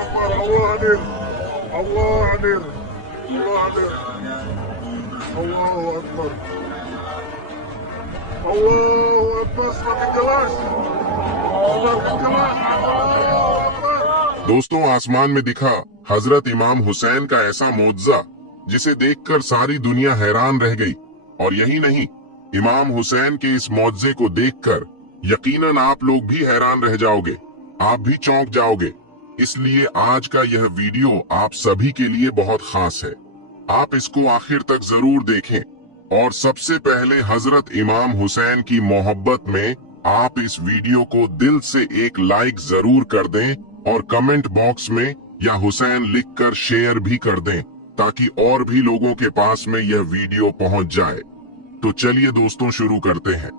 أكبر الله أكبر الله أكبر الله أكبر الله أكبر الله أكبر semakin jelas الله أكبر। दोस्तों, आसमान में दिखा हजरत इमाम हुसैन का ऐसा मोज़ा जिसे देखकर सारी दुनिया हैरान रह गई। और यही नहीं, इमाम हुसैन के इस मोज़े को देखकर यकीनन आप लोग भी हैरान रह जाओगे, आप भी चौंक जाओगे। इसलिए आज का यह वीडियो आप सभी के लिए बहुत खास है। आप इसको आखिर तक जरूर देखें। और सबसे पहले हजरत इमाम हुसैन की मोहब्बत में आप इस वीडियो को दिल से एक लाइक जरूर कर दें और कमेंट बॉक्स में या हुसैन लिखकर शेयर भी कर दें, ताकि और भी लोगों के पास में यह वीडियो पहुंच जाए। तो चलिए दोस्तों, शुरू करते हैं।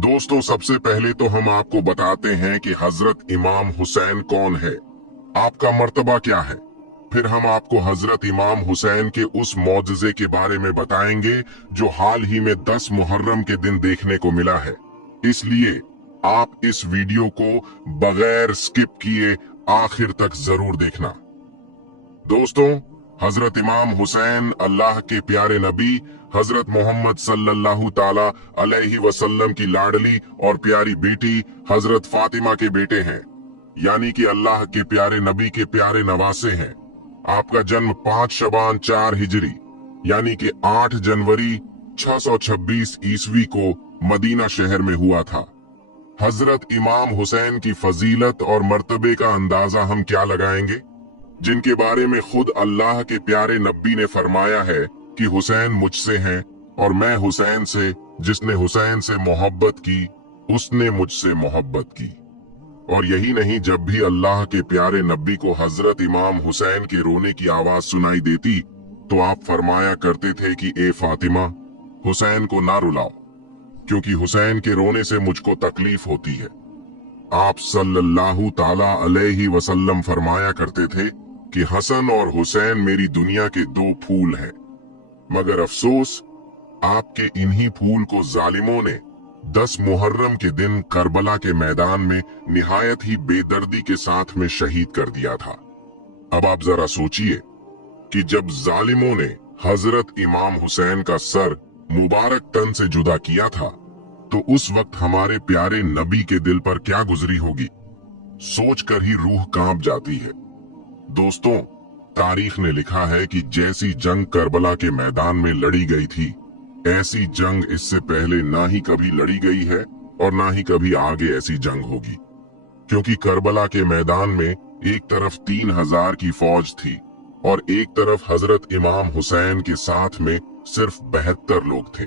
दोस्तों, सबसे पहले तो हम आपको बताते हैं कि हजरत इमाम हुसैन कौन है, आपका मर्तबा क्या है। फिर हम आपको हजरत इमाम हुसैन के उस मौजज़े के बारे में बताएंगे जो हाल ही में 10 मुहर्रम के दिन देखने को मिला है। इसलिए आप इस वीडियो को बगैर स्किप किए आखिर तक जरूर देखना। दोस्तों, हजरत इमाम हुसैन अल्लाह के प्यारे नबी हजरत मोहम्मद सल्लल्लाहु ताला अलैहि वसल्लम की लाडली और प्यारी बेटी हजरत फातिमा के बेटे हैं, यानी कि अल्लाह के प्यारे नबी के प्यारे नवासे हैं। आपका जन्म 5 शबान 4 हिजरी यानी कि 8 जनवरी 626 ईस्वी को मदीना शहर में हुआ था। हजरत इमाम हुसैन की फजीलत और मर्तबे का अंदाजा हम क्या लगाएंगे, जिनके बारे में खुद अल्लाह के प्यारे नबी ने फरमाया है कि हुसैन मुझसे हैं और मैं हुसैन से, जिसने हुसैन से मोहब्बत की उसने मुझसे मोहब्बत की। और यही नहीं, जब भी अल्लाह के प्यारे नबी को हजरत इमाम हुसैन के रोने की आवाज सुनाई देती तो आप फरमाया करते थे कि ए फातिमा, हुसैन को ना रुलाओ, क्योंकि हुसैन के रोने से मुझको तकलीफ होती है। आप सल्लल्लाहु ताला अलैहि वसल्लम फरमाया करते थे कि हसन और हुसैन मेरी दुनिया के 2 फूल हैं, मगर अफसोस आपके इन्हीं फूल को जालिमों ने 10 मुहर्रम के दिन करबला के मैदान में निहायत ही बेदर्दी के साथ में शहीद कर दिया था। अब आप जरा सोचिए कि जब जालिमों ने हजरत इमाम हुसैन का सर मुबारक तन से जुदा किया था तो उस वक्त हमारे प्यारे नबी के दिल पर क्या गुजरी होगी, सोचकर ही रूह कांप जाती है। दोस्तों, तारीख ने लिखा है कि जैसी जंग करबला के मैदान में लड़ी गई थी, ऐसी जंग इससे पहले ना ही कभी लड़ी गई है और ना ही कभी आगे ऐसी जंग होगी। क्योंकि करबला के मैदान में एक तरफ 3000 की फौज थी और एक तरफ हजरत इमाम हुसैन के साथ में सिर्फ 72 लोग थे,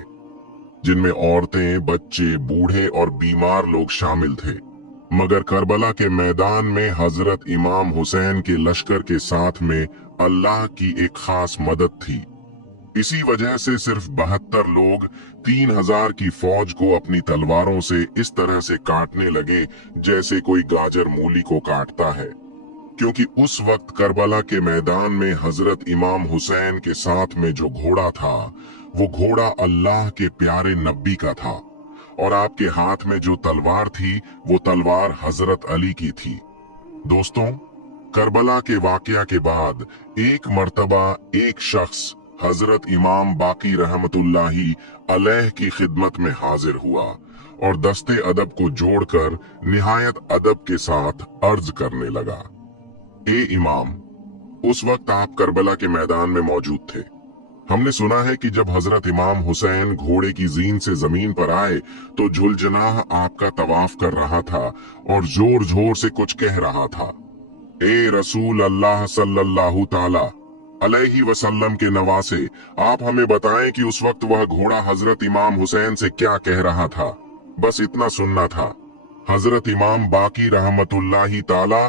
जिनमें औरतें, बच्चे, बूढ़े और बीमार लोग शामिल थे। मगर करबला के मैदान में हजरत इमाम हुसैन के लश्कर के साथ में अल्लाह की एक खास मदद थी। इसी वजह से सिर्फ 72 लोग 3000 की फौज को अपनी तलवारों से इस तरह से काटने लगे जैसे कोई गाजर मूली को काटता है। क्योंकि उस वक्त करबला के मैदान में हजरत इमाम हुसैन के साथ में जो घोड़ा था वो घोड़ा अल्लाह के प्यारे नबी का था, और आपके हाथ में जो तलवार थी वो तलवार हजरत अली की थी। दोस्तों, करबला के वाकया के बाद एक मर्तबा एक शख्स हजरत इमाम बाकी रहमतुल्लाही अलैह की खिदमत में हाजिर हुआ और दस्ते अदब को जोड़कर निहायत अदब के साथ अर्ज करने लगा, ए इमाम, उस वक्त आप करबला के मैदान में मौजूद थे। हमने सुना है कि जब हजरत इमाम हुसैन घोड़े की जीन से जमीन पर आए तो झुलजनाह आपका तवाफ कर रहा था और जोर जोर से कुछ कह रहा था। ए रसूल अल्लाह सल्लल्लाहु ताला अलैहि वसल्लम के नवासे, आप हमें बताएं कि उस वक्त वह घोड़ा हजरत इमाम हुसैन से क्या कह रहा था। बस इतना सुनना था। हजरत इमाम बाकी रहमतुल्लाही ताला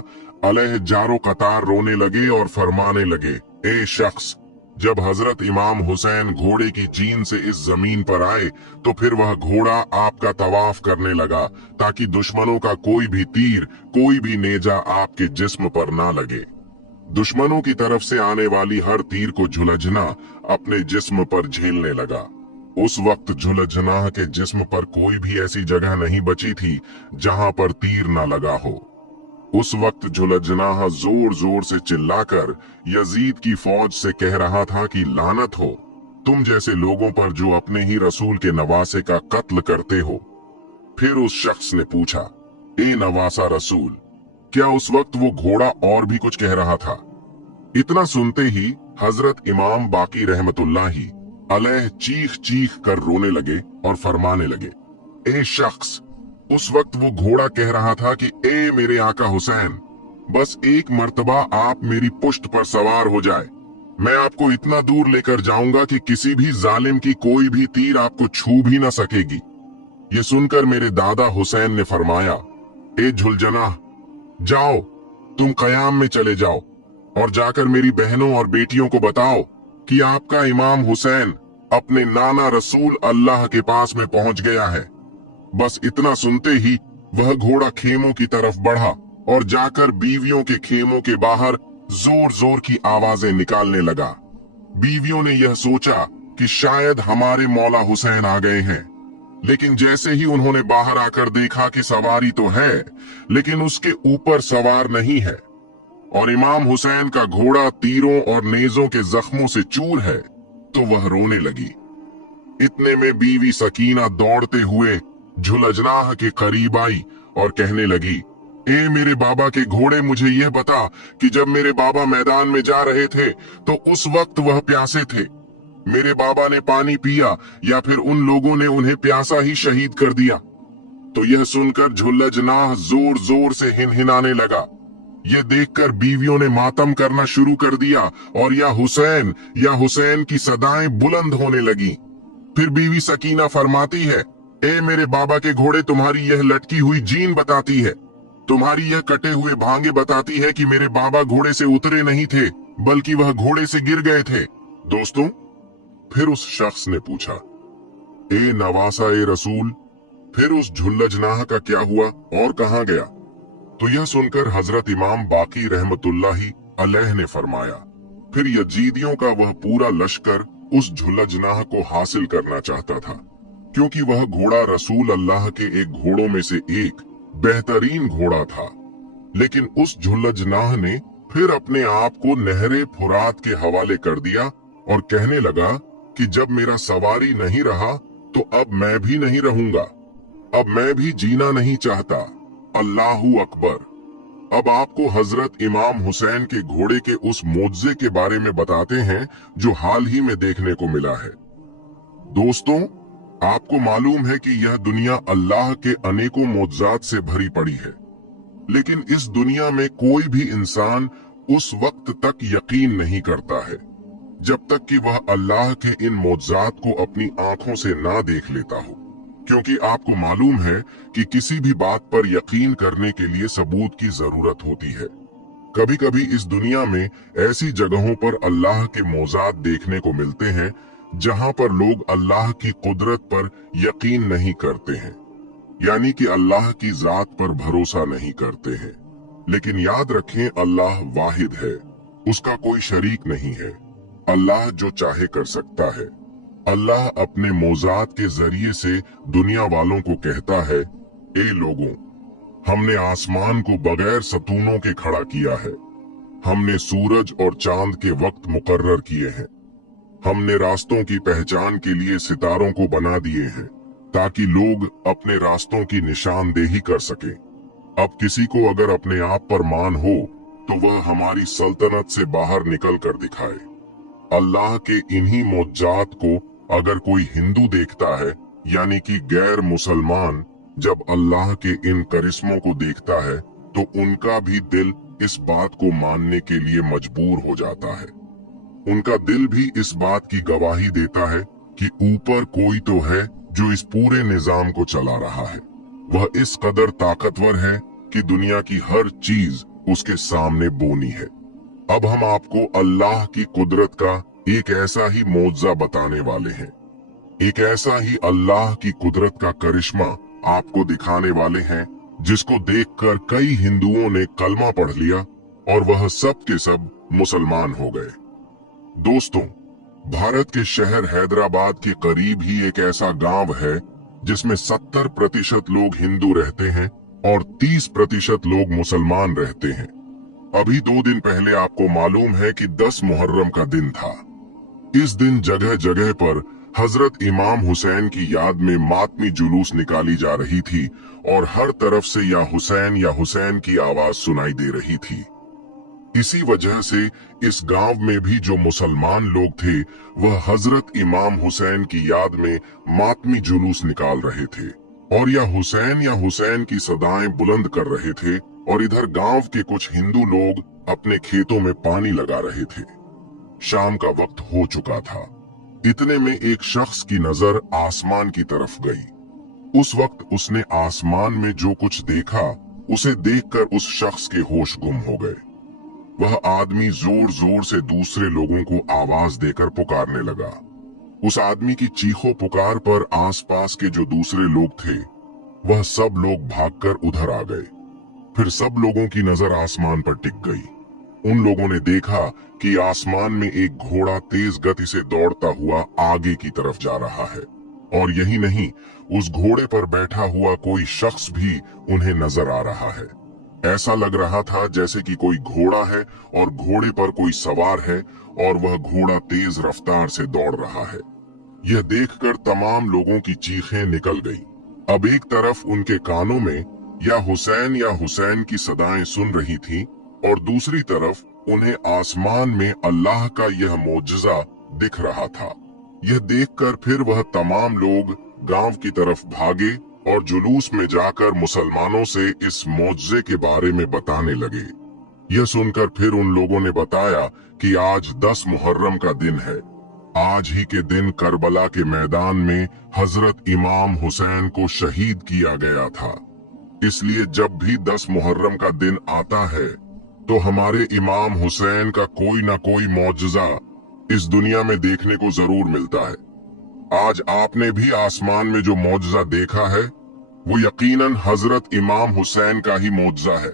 अलैह जारो कतार रोने लगे और फरमाने लगे, ए शख्स, जब हजरत इमाम हुसैन घोड़े की जीन से इस जमीन पर आए तो फिर वह घोड़ा आपका तवाफ करने लगा ताकि दुश्मनों का कोई भी तीर, कोई भी नेजा आपके जिस्म पर ना लगे। दुश्मनों की तरफ से आने वाली हर तीर को झुलझना अपने जिस्म पर झेलने लगा। उस वक्त झुलझनाह के जिस्म पर कोई भी ऐसी जगह नहीं बची थी जहां पर तीर न लगा हो। उस वक्त झुलझनाह जोर जोर से चिल्लाकर यजीद की फौज से कह रहा था कि लानत हो तुम जैसे लोगों पर जो अपने ही रसूल के नवासे का कत्ल करते हो। फिर उस शख्स ने पूछा, ए नवासा रसूल, क्या उस वक्त वो घोड़ा और भी कुछ कह रहा था? इतना सुनते ही हजरत इमाम बाकी रहमतुल्लाही अलैह चीख चीख कर रोने लगे और फरमाने लगे, ए शख्स, उस वक्त वो घोड़ा कह रहा था कि ए मेरे आका हुसैन, बस एक मर्तबा आप मेरी पुष्ट पर सवार हो जाए, मैं आपको इतना दूर लेकर जाऊंगा कि किसी भी जालिम की कोई भी तीर आपको छू भी न सकेगी। ये सुनकर मेरे दादा हुसैन ने फरमाया, ए झुलझनाह, जाओ तुम कयाम में चले जाओ और जाकर मेरी बहनों और बेटियों को बताओ कि आपका इमाम हुसैन अपने नाना रसूल अल्लाह के पास में पहुंच गया है। बस इतना सुनते ही वह घोड़ा खेमों की तरफ बढ़ा और जाकर बीवियों के खेमों के बाहर जोर जोर की आवाजें निकालने लगा। बीवियों ने यह सोचा कि शायद हमारे मौला हुसैन आ गए हैं, लेकिन जैसे ही उन्होंने बाहर आकर देखा कि सवारी तो है लेकिन उसके ऊपर सवार नहीं है और इमाम हुसैन का घोड़ा तीरों और नेजों के जख्मों से चूर है, तो वह रोने लगी। इतने में बीवी सकीना दौड़ते हुए झुलझनाह के करीब आई और कहने लगी, ए मेरे बाबा के घोड़े, मुझे यह बता कि जब मेरे बाबा मैदान में जा रहे थे तो उस वक्त वह प्यासे थे, मेरे बाबा ने पानी पिया या फिर उन लोगों ने उन्हें प्यासा ही शहीद कर दिया? तो यह सुनकर झुलझनाह जोर जोर से हिनहिनाने लगा। यह देखकर बीवियों ने मातम करना शुरू कर दिया और या हुसैन की सदाएं बुलंद होने लगी। फिर बीवी सकीना फरमाती है, ए मेरे बाबा के घोड़े, तुम्हारी यह लटकी हुई जीन बताती है, तुम्हारी यह कटे हुए भांगे बताती है कि मेरे बाबा घोड़े से उतरे नहीं थे बल्कि वह घोड़े से गिर गए थे। दोस्तों, फिर उस शख्स ने पूछा, ए नवासा ए रसूल, फिर उस झुलझनाह का क्या हुआ और कहां गया? तो यह सुनकर हजरत इमाम बाकी रहमतुल्लाही अलैह ने फरमाया, फिर यजीदियों का वह पूरा लश्कर उस झुलझनाह को हासिल करना चाहता था, क्योंकि वह घोड़ा रसूल अल्लाह के एक घोड़ों में से एक बेहतरीन घोड़ा था। लेकिन उस झुलझनाह ने फिर अपने आप को नहरे फुरात के हवाले कर दिया और कहने लगा कि जब मेरा सवारी नहीं रहा तो अब मैं भी नहीं रहूंगा, अब मैं भी जीना नहीं चाहता। अल्लाहू अकबर। अब आपको हजरत इमाम हुसैन के घोड़े के उस मोज़े के बारे में बताते हैं जो हाल ही में देखने को मिला है। दोस्तों, आपको मालूम है कि यह दुनिया अल्लाह के अनेकों मोज़ात से भरी पड़ी है, लेकिन इस दुनिया में कोई भी इंसान उस वक्त तक यकीन नहीं करता है जब तक कि वह अल्लाह के इन मोज़ात को अपनी आंखों से ना देख लेता हो, क्योंकि आपको मालूम है कि किसी भी बात पर यकीन करने के लिए सबूत की जरूरत होती है। कभी कभी इस दुनिया में ऐसी जगहों पर अल्लाह के मोज़ात देखने को मिलते हैं जहां पर लोग अल्लाह की कुदरत पर यकीन नहीं करते हैं, यानी कि अल्लाह की जात पर भरोसा नहीं करते हैं। लेकिन याद रखें, अल्लाह वाहिद है, उसका कोई शरीक नहीं है। अल्लाह जो चाहे कर सकता है। अल्लाह अपने मोज़ात के जरिए से दुनिया वालों को कहता है, ए लोगों, हमने आसमान को बगैर सतूनों के खड़ा किया है, हमने सूरज और चांद के वक्त मुकर्रर किए हैं, हमने रास्तों की पहचान के लिए सितारों को बना दिए हैं ताकि लोग अपने रास्तों की निशानदेही कर सकें। अब किसी को अगर अपने आप पर मान हो तो वह हमारी सल्तनत से बाहर निकल कर दिखाए। अल्लाह के इन्हीं मोज़ात को अगर कोई हिंदू देखता है, यानी कि गैर मुसलमान, जब अल्लाह के इन करिश्मों को देखता है तो उनका भी दिल इस बात को मानने के लिए मजबूर हो जाता है। उनका दिल भी इस बात की गवाही देता है कि ऊपर कोई तो है जो इस पूरे निजाम को चला रहा है। वह इस कदर ताकतवर है कि दुनिया की हर चीज उसके सामने बोनी है। अब हम आपको अल्लाह की कुदरत का एक ऐसा ही मोज़ा बताने वाले हैं, एक ऐसा ही अल्लाह की कुदरत का करिश्मा आपको दिखाने वाले हैं जिसको देखकर कई हिंदुओं ने कलमा पढ़ लिया और वह सब के सब मुसलमान हो गए। दोस्तों, भारत के शहर हैदराबाद के करीब ही एक ऐसा गांव है जिसमें 70% लोग हिंदू रहते हैं और 30% लोग मुसलमान रहते हैं। अभी 2 दिन पहले आपको मालूम है कि 10 मुहर्रम का दिन था। इस दिन जगह जगह पर हजरत इमाम हुसैन की याद में मातमी जुलूस निकाली जा रही थी और हर तरफ से या हुसैन की आवाज सुनाई दे रही थी। इसी वजह से इस गांव में भी जो मुसलमान लोग थे वह हजरत इमाम हुसैन की याद में मातमी जुलूस निकाल रहे थे और या हुसैन की सदाएं बुलंद कर रहे थे, और इधर गांव के कुछ हिंदू लोग अपने खेतों में पानी लगा रहे थे। शाम का वक्त हो चुका था। इतने में एक शख्स की नजर आसमान की तरफ गई। उस वक्त उसने आसमान में जो कुछ देखा उसे देखकर उस शख्स के होश गुम हो गए। वह आदमी जोर जोर से दूसरे लोगों को आवाज देकर पुकारने लगा। उस आदमी की चीखों पुकार पर आसपास के जो दूसरे लोग थे वह सब लोग भागकर उधर आ गए। फिर सब लोगों की नजर आसमान पर टिक गई। उन लोगों ने देखा कि आसमान में एक घोड़ा तेज गति से दौड़ता हुआ आगे की तरफ जा रहा है, और यही नहीं, उस घोड़े पर बैठा हुआ कोई शख्स भी उन्हें नजर आ रहा है। ऐसा लग रहा था जैसे कि कोई घोड़ा है और घोड़े पर कोई सवार है और वह घोड़ा तेज रफ्तार से दौड़ रहा है। यह देखकर तमाम लोगों की चीखें निकल गईं। अब एक तरफ उनके कानों में या हुसैन की सदाएं सुन रही थीं, और दूसरी तरफ उन्हें आसमान में अल्लाह का यह मोजज़ा दिख रहा था। यह देखकर फिर वह तमाम लोग गांव की तरफ भागे और जुलूस में जाकर मुसलमानों से इस मोजज़े के बारे में बताने लगे। यह सुनकर फिर उन लोगों ने बताया कि आज 10 मुहर्रम का दिन है। आज ही के दिन करबला के मैदान में हजरत इमाम हुसैन को शहीद किया गया था। इसलिए जब भी 10 मुहर्रम का दिन आता है तो हमारे इमाम हुसैन का कोई ना कोई मौजज़ा इस दुनिया में देखने को जरूर मिलता है। आज आपने भी आसमान में जो मौजज़ा देखा है वो यकीनन हजरत इमाम हुसैन का ही मौजज़ा है।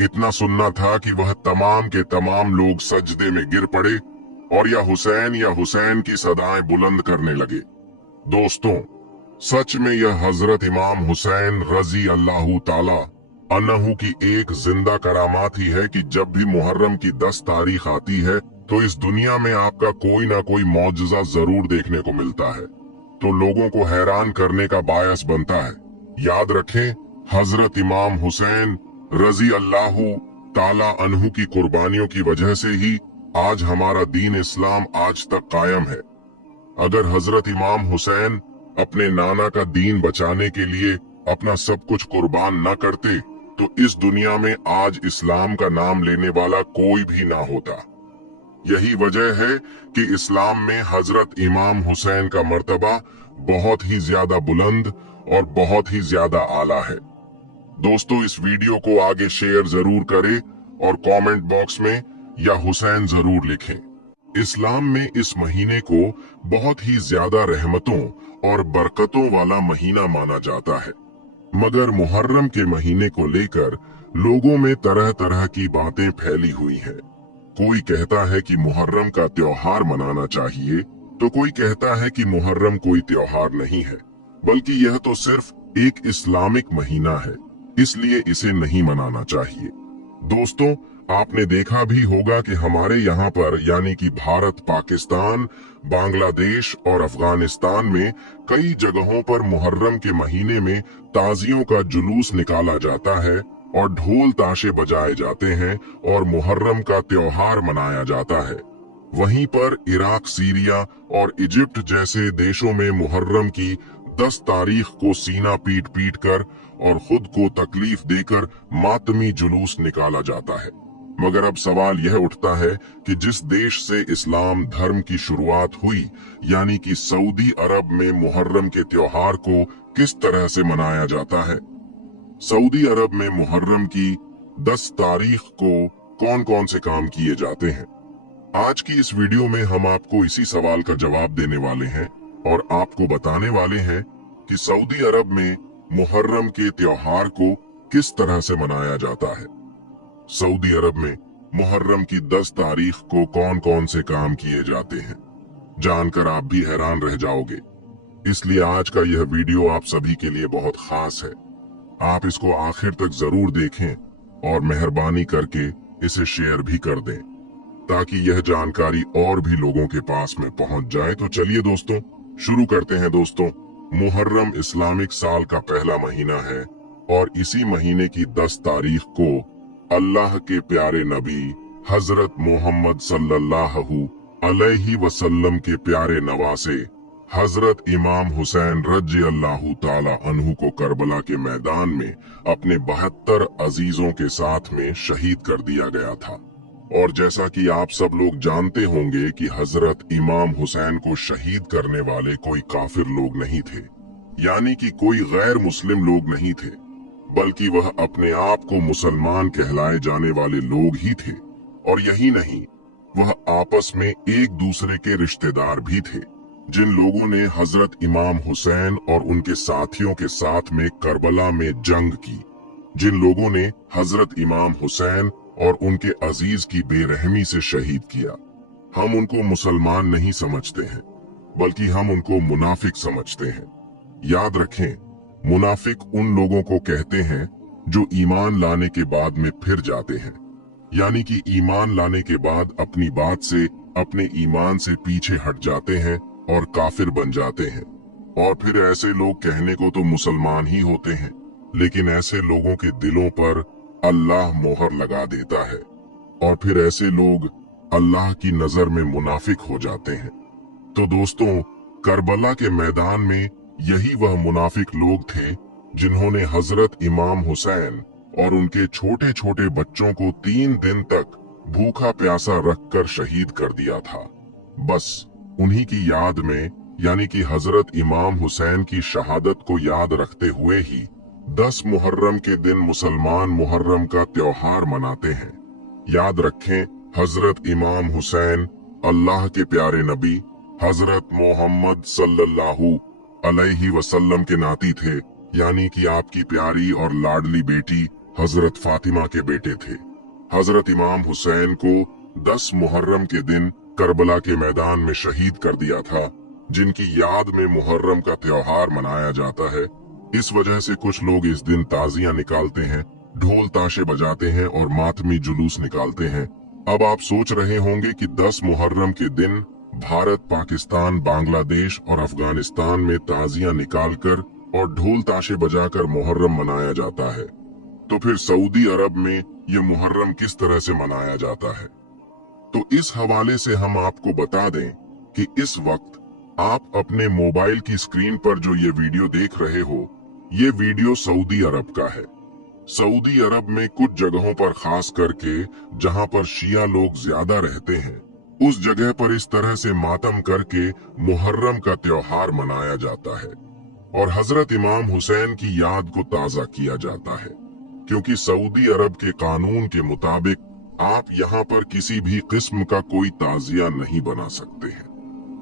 इतना सुनना था कि वह तमाम के तमाम लोग सजदे में गिर पड़े और या हुसैन की सदाएं बुलंद करने लगे। दोस्तों, सच में यह हजरत इमाम हुसैन रजी अल्लाह ताला अन्हु की एक जिंदा करामात ही है कि जब भी मुहर्रम की 10 तारीख आती है तो इस दुनिया में आपका कोई ना कोई मौजज़ा जरूर देखने को मिलता है, तो लोगों को हैरान करने का बायस बनता है। याद रखें, हजरत इमाम हुसैन रजी अल्लाह ताला अन्हु की कुर्बानियों की वजह से ही आज हमारा दीन इस्लाम आज तक कायम है। अगर हजरत इमाम हुसैन अपने नाना का दीन बचाने के लिए अपना सब कुछ कुर्बान न करते तो इस दुनिया में आज इस्लाम का नाम लेने वाला कोई भी ना होता। यही वजह है कि इस्लाम में हजरत इमाम हुसैन का मर्तबा बहुत ही ज्यादा बुलंद और बहुत ही ज्यादा आला है। दोस्तों, इस वीडियो को आगे शेयर जरूर करें और कमेंट बॉक्स में या हुसैन जरूर लिखें। इस्लाम में इस महीने को बहुत ही ज्यादा रहमतों और बरकतों वाला महीना माना जाता है, मगर मुहर्रम के महीने को लेकर लोगों में तरह तरह की बातें फैली हुई हैं। कोई कहता है कि मुहर्रम का त्योहार मनाना चाहिए, तो कोई कहता है कि मुहर्रम कोई त्योहार नहीं है, बल्कि यह तो सिर्फ एक इस्लामिक महीना है, इसलिए इसे नहीं मनाना चाहिए। दोस्तों, आपने देखा भी होगा कि हमारे यहाँ पर यानी कि भारत, पाकिस्तान, बांग्लादेश और अफगानिस्तान में कई जगहों पर मुहर्रम के महीने में ताजियों का जुलूस निकाला जाता है और ढोल ताशे बजाए जाते हैं और मुहर्रम का त्योहार मनाया जाता है। वहीं पर इराक, सीरिया और इजिप्ट जैसे देशों में मुहर्रम की 10 तारीख को सीना पीट पीट कर और खुद को तकलीफ देकर मातमी जुलूस निकाला जाता है। मगर अब सवाल यह उठता है कि जिस देश से इस्लाम धर्म की शुरुआत हुई यानी कि सऊदी अरब में मुहर्रम के त्योहार को किस तरह से मनाया जाता है। सऊदी अरब में मुहर्रम की 10 तारीख को कौन कौन से काम किए जाते हैं। आज की इस वीडियो में हम आपको इसी सवाल का जवाब देने वाले हैं और आपको बताने वाले हैं कि सऊदी अरब में मुहर्रम के त्योहार को किस तरह से मनाया जाता है। सऊदी अरब में मुहर्रम की 10 तारीख को कौन कौन से काम किए जाते हैं, जानकर आप भी हैरान रह जाओगे। इसलिए आज का यह वीडियो आप सभी के लिए बहुत खास है। आप इसको आखिर तक जरूर देखें और मेहरबानी करके इसे शेयर भी कर दें ताकि यह जानकारी और भी लोगों के पास में पहुंच जाए। तो चलिए दोस्तों शुरू करते हैं। दोस्तों, मुहर्रम इस्लामिक साल का पहला महीना है और इसी महीने की 10 तारीख को अल्लाह के प्यारे नबी हजरत मोहम्मद सल्लल्लाहु अलैहि वसल्लम के प्यारे नवासे हजरत इमाम हुसैन रज़ी अल्लाहु ताला अन्हु को करबला के मैदान में अपने 72 अजीजों के साथ में शहीद कर दिया गया था। और जैसा कि आप सब लोग जानते होंगे कि हजरत इमाम हुसैन को शहीद करने वाले कोई काफिर लोग नहीं थे, यानी कि कोई गैर मुस्लिम लोग नहीं थे, बल्कि वह अपने आप को मुसलमान कहलाए जाने वाले लोग ही थे। और यही नहीं, वह आपस में एक दूसरे के रिश्तेदार भी थे। जिन लोगों ने हजरत इमाम हुसैन और उनके साथियों के साथ में करबला में जंग की, जिन लोगों ने हजरत इमाम हुसैन और उनके अजीज की बेरहमी से शहीद किया, हम उनको मुसलमान नहीं समझते हैं, बल्कि हम उनको मुनाफिक समझते हैं। याद रखें, मुनाफिक उन लोगों को कहते हैं जो ईमान लाने के बाद में फिर जाते हैं, यानी कि ईमान लाने के बाद अपनी बात से, अपने ईमान से पीछे हट जाते हैं और काफिर बन जाते हैं। और फिर ऐसे लोग कहने को तो मुसलमान ही होते हैं, लेकिन ऐसे लोगों के दिलों पर अल्लाह मोहर लगा देता है और फिर ऐसे लोग अल्लाह की नजर में मुनाफिक हो जाते हैं। तो दोस्तों, करबला के मैदान में यही वह मुनाफिक लोग थे जिन्होंने हजरत इमाम हुसैन और उनके छोटे छोटे बच्चों को 3 दिन तक भूखा प्यासा रखकर शहीद कर दिया था। बस उन्हीं की याद में, यानी कि हजरत इमाम हुसैन की शहादत को याद रखते हुए ही 10 मुहर्रम के दिन मुसलमान मुहर्रम का त्योहार मनाते हैं। याद रखें, हजरत इमाम हुसैन अल्लाह के प्यारे नबी हजरत मोहम्मद सल्लल्लाहु अलैहि वसल्लम के नाती थे, यानी कि आपकी प्यारी और लाडली बेटी हजरत फातिमा के बेटे थे। हजरत इमाम हुसैन को 10 मुहर्रम के दिन करबला के मैदान में शहीद कर दिया था, जिनकी याद में मुहर्रम का त्योहार मनाया जाता है। इस वजह से कुछ लोग इस दिन ताजियां निकालते हैं, ढोल ताशे बजाते हैं और मातमी जुलूस निकालते हैं। अब आप सोच रहे होंगे कि 10 मुहर्रम के दिन भारत, पाकिस्तान, बांग्लादेश और अफगानिस्तान में ताजियां निकालकर और ढोल ताशे बजाकर मुहर्रम मनाया जाता है, तो फिर सऊदी अरब में यह मुहर्रम किस तरह से मनाया जाता है? तो इस हवाले से हम आपको बता दें कि इस वक्त आप अपने मोबाइल की स्क्रीन पर जो ये वीडियो देख रहे हो, ये वीडियो सऊदी अरब का है। सऊदी अरब में कुछ जगहों पर, खास करके जहां पर शिया लोग ज्यादा रहते हैं, उस जगह पर इस तरह से मातम करके मुहर्रम का त्योहार मनाया जाता है और हजरत इमाम हुसैन की याद को ताजा किया जाता है। क्योंकि सऊदी अरब के कानून के मुताबिक आप यहाँ पर किसी भी किस्म का कोई ताजिया नहीं बना सकते हैं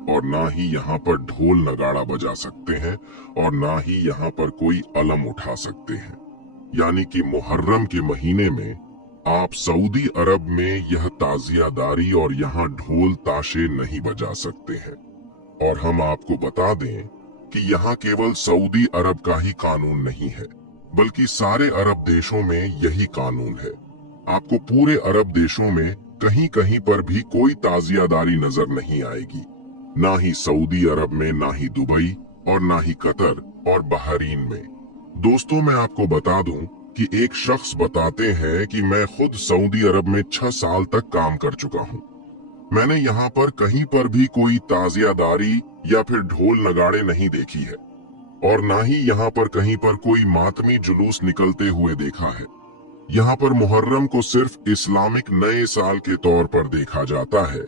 और ना ही यहाँ पर ढोल नगाड़ा बजा सकते हैं और ना ही यहाँ पर कोई अलम उठा सकते हैं। यानी कि मुहर्रम के महीने में आप सऊदी अरब में यह ताजियादारी और यहाँ ढोल ताशे नहीं बजा सकते हैं। और हम आपको बता दें कि यहाँ केवल सऊदी अरब का ही कानून नहीं है, बल्कि सारे अरब देशों में यही कानून है। आपको पूरे अरब देशों में कहीं कहीं पर भी कोई ताजियादारी नजर नहीं आएगी, ना ही सऊदी अरब में, ना ही दुबई और ना ही कतर और बहरीन में। दोस्तों, मैं आपको बता दूं कि एक शख्स बताते हैं कि मैं खुद सऊदी अरब में 6 साल तक काम कर चुका हूं। मैंने यहाँ पर कहीं पर भी कोई ताजियादारी या फिर ढोल नगाड़े नहीं देखी है और ना ही यहाँ पर कहीं पर कोई मातमी जुलूस निकलते हुए देखा है। यहाँ पर मुहर्रम को सिर्फ इस्लामिक नए साल के तौर पर देखा जाता है।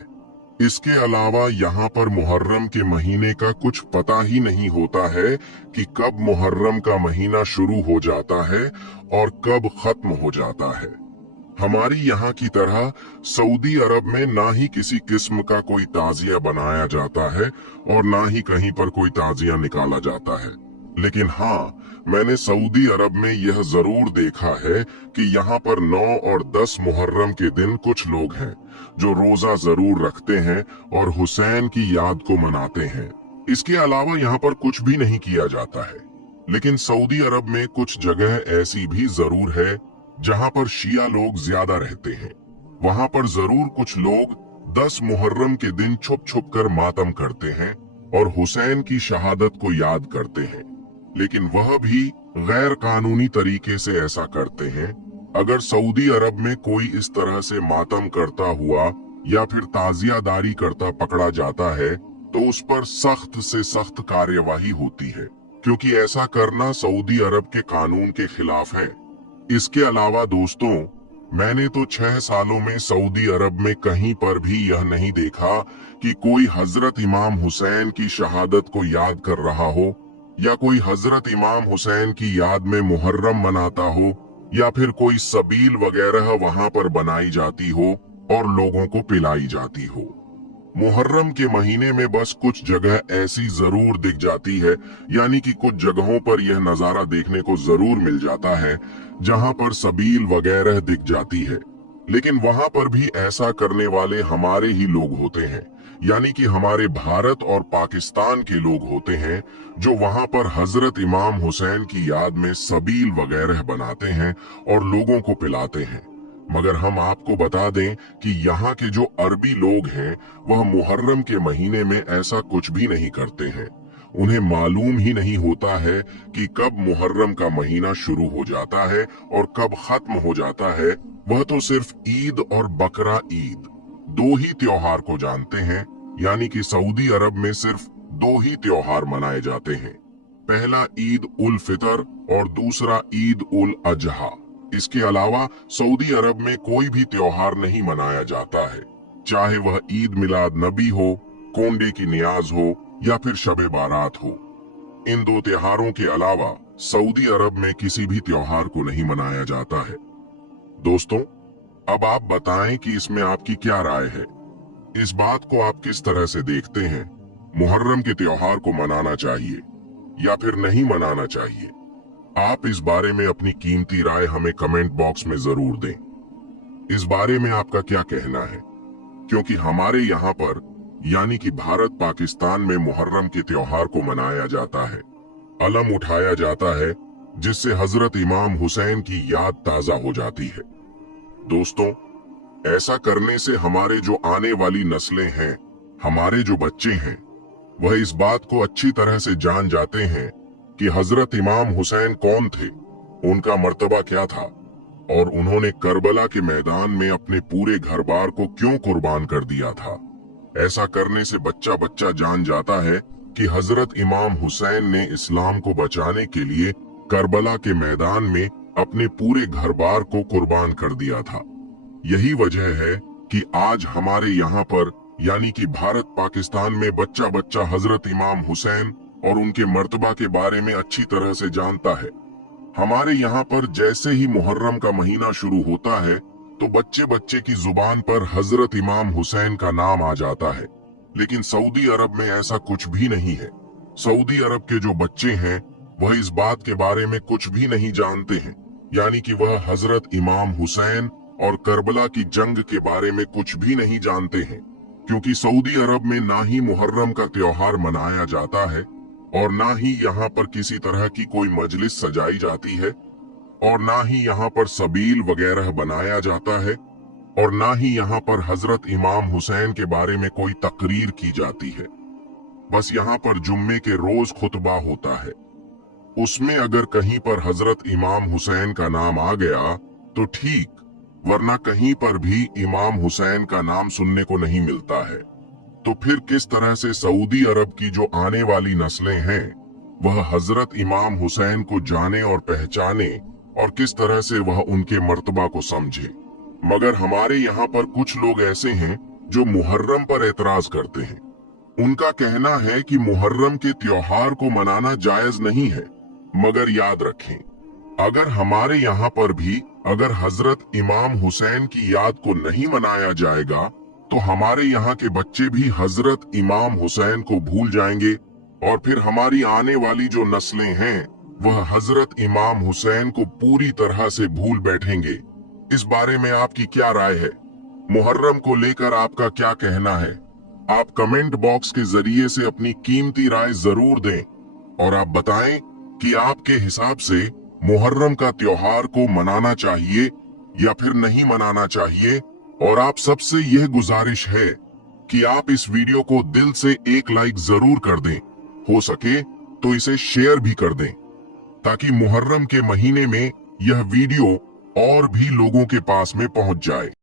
इसके अलावा यहाँ पर मुहर्रम के महीने का कुछ पता ही नहीं होता है कि कब मुहर्रम का महीना शुरू हो जाता है और कब खत्म हो जाता है। हमारी यहाँ की तरह सऊदी अरब में ना ही किसी किस्म का कोई ताजिया बनाया जाता है और ना ही कहीं पर कोई ताजिया निकाला जाता है। लेकिन हाँ, मैंने सऊदी अरब में यह जरूर देखा है कि यहाँ पर 9 और 10 मुहर्रम के दिन कुछ लोग हैं जो रोजा जरूर रखते हैं और हुसैन की याद को मनाते हैं। इसके अलावा यहाँ पर कुछ भी नहीं किया जाता है। लेकिन सऊदी अरब में कुछ जगह ऐसी भी जरूर है जहां पर शिया लोग ज्यादा रहते हैं। वहां पर जरूर कुछ लोग 10 मुहर्रम के दिन छुप छुप कर मातम करते हैं और हुसैन की शहादत को याद करते हैं, लेकिन वह भी गैर कानूनी तरीके से ऐसा करते हैं। अगर सऊदी अरब में कोई इस तरह से मातम करता हुआ या फिर ताजियादारी करता पकड़ा जाता है तो उस पर सख्त से सख्त कार्यवाही होती है, क्योंकि ऐसा करना सऊदी अरब के कानून के खिलाफ है। इसके अलावा दोस्तों, मैंने तो 6 सालों में सऊदी अरब में कहीं पर भी यह नहीं देखा कि कोई हजरत इमाम हुसैन की शहादत को याद कर रहा हो या कोई हजरत इमाम हुसैन की याद में मुहर्रम मनाता हो या फिर कोई सबील वगैरह वहां पर बनाई जाती हो और लोगों को पिलाई जाती हो। मुहर्रम के महीने में बस कुछ जगह ऐसी जरूर दिख जाती है, यानी कि कुछ जगहों पर यह नजारा देखने को जरूर मिल जाता है जहां पर सबील वगैरह दिख जाती है, लेकिन वहां पर भी ऐसा करने वाले हमारे ही लोग होते हैं, यानी कि हमारे भारत और पाकिस्तान के लोग होते हैं जो वहां पर हजरत इमाम हुसैन की याद में सबील वगैरह बनाते हैं और लोगों को पिलाते हैं। मगर हम आपको बता दें कि यहाँ के जो अरबी लोग हैं वह मुहर्रम के महीने में ऐसा कुछ भी नहीं करते हैं। उन्हें मालूम ही नहीं होता है कि कब मुहर्रम का महीना शुरू हो जाता है और कब खत्म हो जाता है। वह तो सिर्फ ईद और बकरा ईद 2 ही त्योहार को जानते हैं, यानी कि सऊदी अरब में सिर्फ 2 ही त्योहार मनाए जाते हैं। पहला ईद उल फितर और दूसरा ईद उल अजहा। इसके अलावा सऊदी अरब में कोई भी त्योहार नहीं मनाया जाता है, चाहे वह ईद मिलाद नबी हो, कोंडे की नियाज हो या फिर शबे बारात हो। इन 2 त्योहारों के अलावा सऊदी अरब में किसी भी त्योहार को नहीं मनाया जाता है। दोस्तों, अब आप बताएं कि इसमें आपकी क्या राय है। इस बात को आप किस तरह से देखते हैं? मुहर्रम के त्योहार को मनाना चाहिए या फिर नहीं मनाना चाहिए? आप इस बारे में अपनी कीमती राय हमें कमेंट बॉक्स में जरूर दें। इस बारे में आपका क्या कहना है? क्योंकि हमारे यहाँ पर यानी कि भारत पाकिस्तान में मुहर्रम के त्योहार को मनाया जाता है, अलम उठाया जाता है, जिससे हजरत इमाम हुसैन की याद ताजा हो जाती है। दोस्तों, ऐसा करने से हमारे जो आने वाली नस्लें हैं, हमारे जो बच्चे हैं, वह इस बात को अच्छी तरह से जान जाते हैं कि हजरत इमाम हुसैन कौन थे, उनका मर्तबा क्या था और उन्होंने करबला के मैदान में अपने पूरे घर बार को क्यों कुर्बान कर दिया था। ऐसा करने से बच्चा बच्चा जान जाता है कि हजरत इमाम हुसैन ने इस्लाम को बचाने के लिए करबला के मैदान में अपने पूरे घर बार को कुर्बान कर दिया था। यही वजह है कि आज हमारे यहाँ पर यानी कि भारत पाकिस्तान में बच्चा बच्चा हजरत इमाम हुसैन और उनके मर्तबा के बारे में अच्छी तरह से जानता है। हमारे यहाँ पर जैसे ही मुहर्रम का महीना शुरू होता है तो बच्चे बच्चे की जुबान पर हजरत इमाम हुसैन का नाम आ जाता है, लेकिन सऊदी अरब में ऐसा कुछ भी नहीं है। सऊदी अरब के जो बच्चे हैं वह इस बात के बारे में कुछ भी नहीं जानते हैं, यानी कि वह हजरत इमाम हुसैन और करबला की जंग के बारे में कुछ भी नहीं जानते हैं, क्योंकि सऊदी अरब में ना ही मुहर्रम का त्योहार मनाया जाता है और ना ही यहाँ पर किसी तरह की कोई मजलिस सजाई जाती है और ना ही यहाँ पर सबील वगैरह बनाया जाता है और ना ही यहाँ पर हजरत इमाम हुसैन के बारे में कोई तकरीर की जाती है। बस यहाँ पर जुम्मे के रोज खुतबा होता है, उसमें अगर कहीं पर हजरत इमाम हुसैन का नाम आ गया तो ठीक, वरना कहीं पर भी इमाम हुसैन का नाम सुनने को नहीं मिलता है। तो फिर किस तरह से सऊदी अरब की जो आने वाली नस्लें हैं वह हजरत इमाम हुसैन को जाने और पहचाने और किस तरह से वह उनके मर्तबा को समझे। मगर हमारे यहाँ पर कुछ लोग ऐसे हैं जो मुहर्रम पर एतराज करते हैं। उनका कहना है कि मुहर्रम के त्योहार को मनाना जायज नहीं है, मगर याद रखें, अगर हमारे यहाँ पर भी अगर हजरत इमाम हुसैन की याद को नहीं मनाया जाएगा तो हमारे यहाँ के बच्चे भी हजरत इमाम हुसैन को भूल जाएंगे और फिर हमारी आने वाली जो नस्लें हैं वह हजरत इमाम हुसैन को पूरी तरह से भूल बैठेंगे। इस बारे में आपकी क्या राय है? मुहर्रम को लेकर आपका क्या कहना है? आप कमेंट बॉक्स के जरिए से अपनी कीमती राय जरूर दें और आप बताएं कि आपके हिसाब से मुहर्रम का त्योहार को मनाना चाहिए या फिर नहीं मनाना चाहिए, और आप सबसे यह गुजारिश है कि आप इस वीडियो को दिल से एक लाइक जरूर कर दें, हो सके तो इसे शेयर भी कर दें, ताकि मुहर्रम के महीने में यह वीडियो और भी लोगों के पास में पहुंच जाए।